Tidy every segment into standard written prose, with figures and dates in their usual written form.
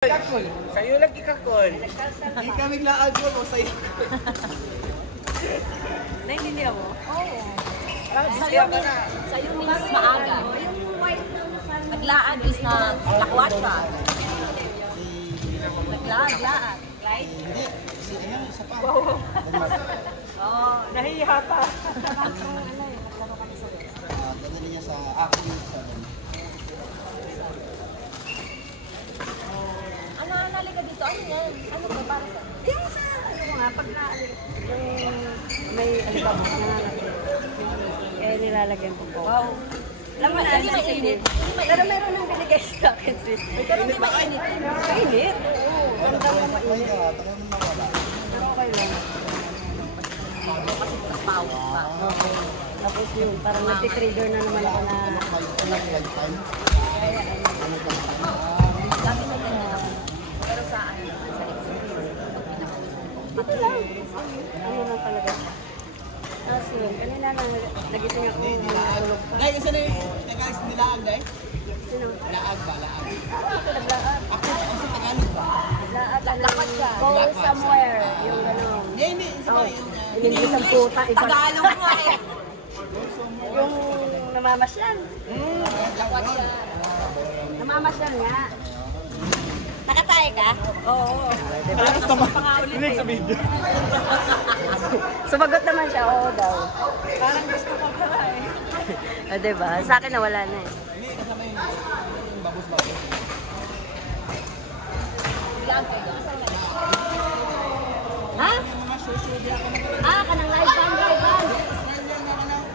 Kakol. Sa'yo lagi kakol. Hindi kami laag mo o sa'yo. Naintindihan mo? Oo. Sa'yo means maaga. Naglaag is na lakwat ka. Naglaag. Right? Hindi. Kasi ano, isa pa. Oo, nahiya pa. Dadali niya sa akin. Ano ka dito? Ano yan? Ano ba? Para sa... Yung sa, ano nga, pag naalit, yung may alibabok na eh nilalagyan ko po. Wow. Alam mo na, Hindi mainit. pero meron nang binigay sa akin, sweet. Pero hindi mainit. Mainit? Oo. Ang dami na mainit. Takot mo nawala. Okay lang. Kasi sa pawis pa. Tapos yun, parang nagtitrigger na naman ako na... Lifetime. Dami na ganyan. Pero sa ano? Sa Ito lang. Ano lang talaga. Tapos yun, kanina na nagising ako tulog pa. Dahil kasi guys, nilaag dahil? Sino? Laag ba? Laag. Ako naglaad. Ako, sa Tagalog ba? Laad lang. Lakad siya. Go somewhere. Yung gano'n. Hindi. Isa ba yung... Inigis ang puta. Iba. Tagalog nga eh. Yung namamasyal. Lakwat siya. Namamasyal nga. Nakatay ka? Oo. Tapos naman. Hindi sa video. Sumagot naman siya, oo daw. Parang gusto ko pala eh. Diba? Sa akin nawala na eh. Hindi, kasama yung babos-babos. Vlog kayo. Ha? Ah, kanang live band, live band.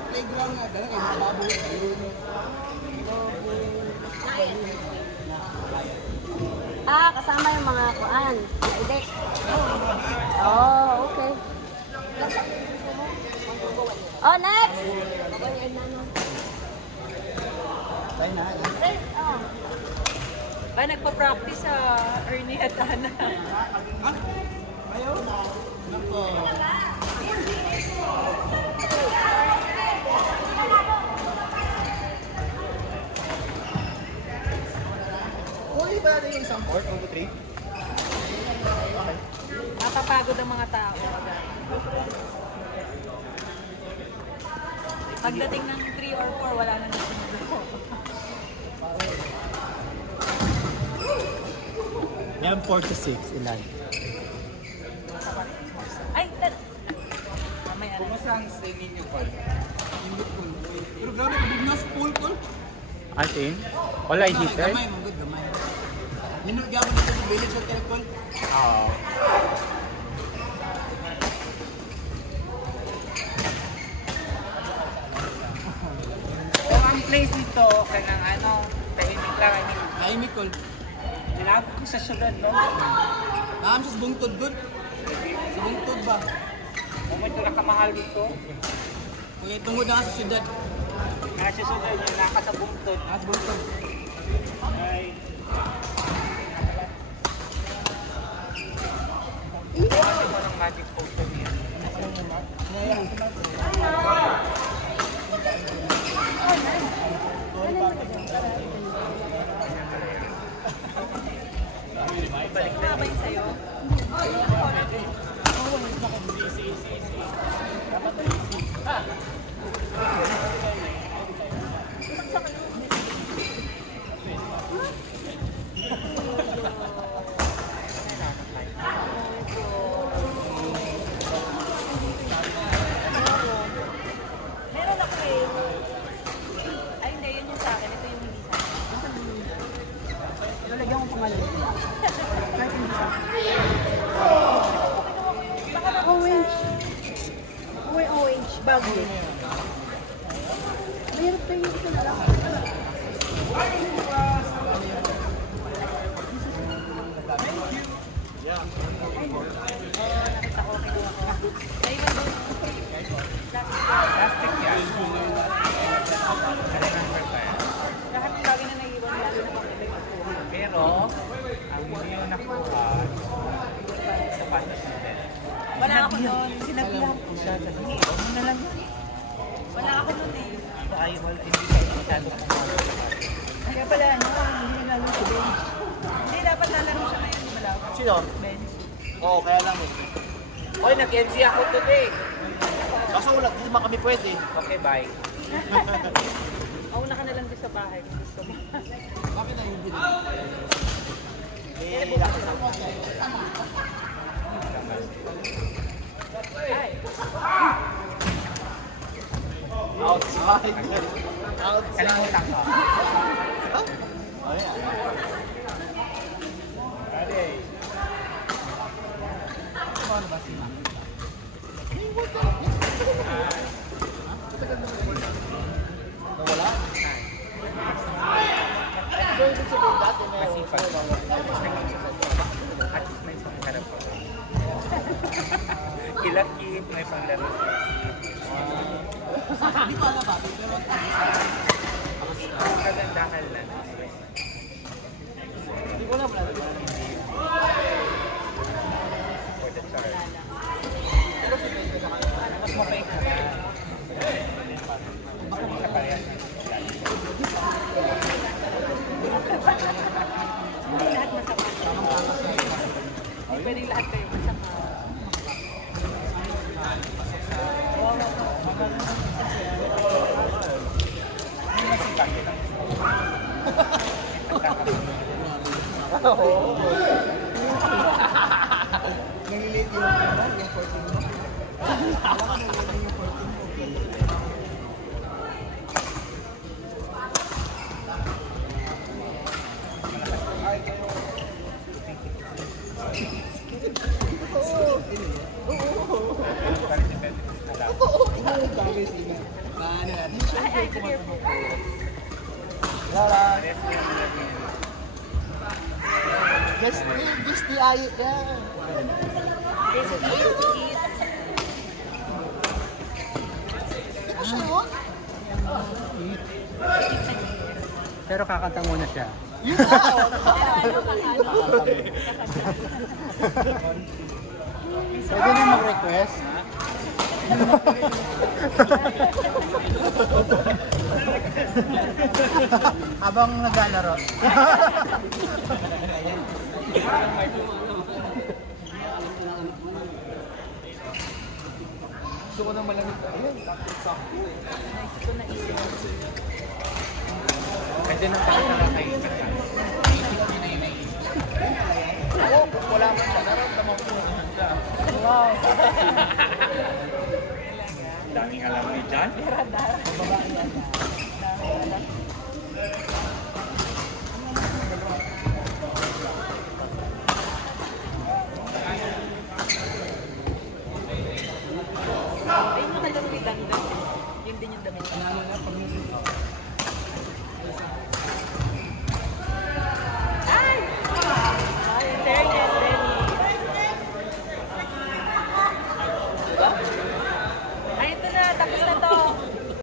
Playground nga, dala kayo, mga baboy, ayun. Ah, kasama yung mga kuan. Hindi. Oh, okay. Oh, next! Tayo na. Oh. Ba, nagpa-practice sa Ernie at Ana. Ayaw? Nako. Huli ba natin yung isang port o 3? Napapagod ang mga tao. Pagdating ng 3 or 4, wala na nagsinulo. Yan 4 to 6, ilan? Ay, mamaya na. Kumusta ang singing niyo pa? Pero grabe, bignas pool ko. Atin? Wala yung heater? Gamay, mga good, gamay. Minug gawin dito sa village hotel ko. Oo. Kung ang place nito, kanang ano, tahimik lang. Tahimik ko. Nilabot ko sa syudad, no? Naam siya sa bungtod good. Sa bungtod ba? Kung ito na kamahal dito, Okay, tungod na sa syudad. nasa syudad yung nakatabungtod. Sa bungtod. Ay, ano mo ng magic potion niya? Balik na ba yun sa'yo? Meron ako eh. Ay, hindi. Yun yung sa akin. Ito yung hindi sa akin. Lalagyan ko pangalan. Kahit hindi sa orange. Orange. Bagyo. Mayroon tayo yung ito na lang. Nakita ko, kinuha ko. Kaya iba doon. Plastic yan. Lahat ng bagay na naiiwan lalo na pag-ibig ako. Pero, ang hindi yung nakuha, sa patas natin. Wala ako doon. Sinaglam ko siya. Sabi, huwag mo na lang yan. Wala ako doon eh. Ito ay, hindi kayo masyado kumuha. Kaya pala, ano, hindi na lang si Benj. Hindi, dapat lalaro siya ngayon. Malabo. Sino? Bench. Oo, kaya lang eh. Oy, nag-MC ako today. Kaso wala, hindi naman kami pwede. Okay, bye. Mauna ka na lang din sa bahay kung gusto mo. Bakit na yung bilhin? Eh, outside. Outside. Kalimutan ko. Ayan. Ready? Paano ba sila? Nawala? So, ibig sabihin dati na Masipag. At least may isang harap ko. Kilakit, may panglaro. Hindi ko alam bakit, pero Ang kagandahan lang. hindi ko alam. For the charge. Mas mabait ka na. Baka makaparehas na. Hindi lahat masama. Hindi pwedeng lahat kayo masama. Hindi masipag yun. nangilate yung 14 mo. Wala ka nangilate yung 14 mo. Bagay sila. Na ano natin. Ay, sige po. Wala. Guess the ayit yan. This is it. Ito siya yun? Pero kakanta muna siya. Yun na! Pwede na mag-request. Habang naglalaro. Gusto ko ng malamig. Ayun, sakto eh. Ito na isip. Pwede nang tanga kayo. Oo, kung wala man siya, naramdaman ko naman siya. Daming alam ni John. Babae yan. Dami alam. Ay, makalaro ni Dangdang. Yun din yung damit. Ano na, pag